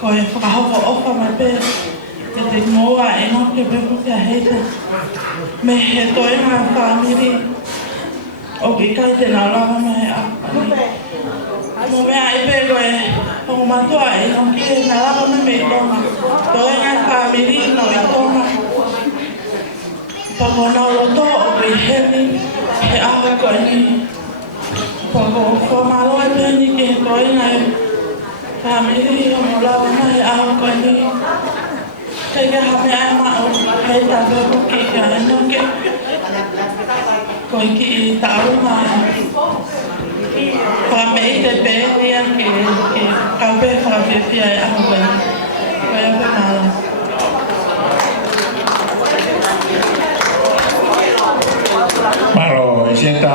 ko e whakahoko ofa mai pē ke te moa e no ke pepu te heita me he toi ngā whamiri o ki kai te nā lava mai a mo mea i pē koe hongo matua e no ki nā lava mai me i tonga toi ngā whamiri no i tonga pako nā loto o ki heni he aho koe ni pako whamalo e pēni ki he toi ngā whamiri o mo lava mai aho koe ni kei ke hame ai mao hei tā pepu ki ka e no ke koe ki i tāunga whame i te pēria ke kaupe whawhiawhia e aho koe koe a whanala. Maro, e senta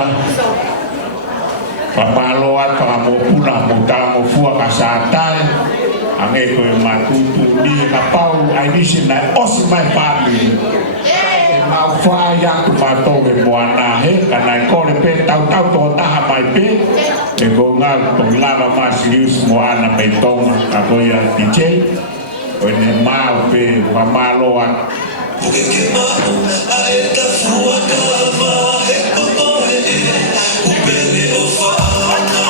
whamaloa whamo puna mo tā mo fua ka sātai ange koe matutu ni ka pau ai nisi nai osi mai pāmi e mau whai aku mātou e moana he ka nai kore pē tau tō taha mai pē e ko ngā tō lava māsirius moana mai tonga ka koe a DJ koe ne mau pē whamaloa Uke ke mau a e ta fua ka ma he koko e upele o whaana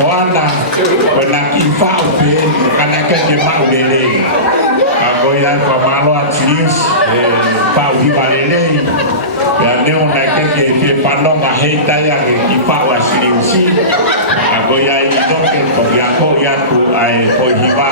foana ko na ki fa o pe kana ke ke ma o lele ako ya ko malo atlis pa o di balele ya ne ona ke pandong a heta ya ke ki fa o asili ako ya i no ke ko ya ko ya tu ai ko hiba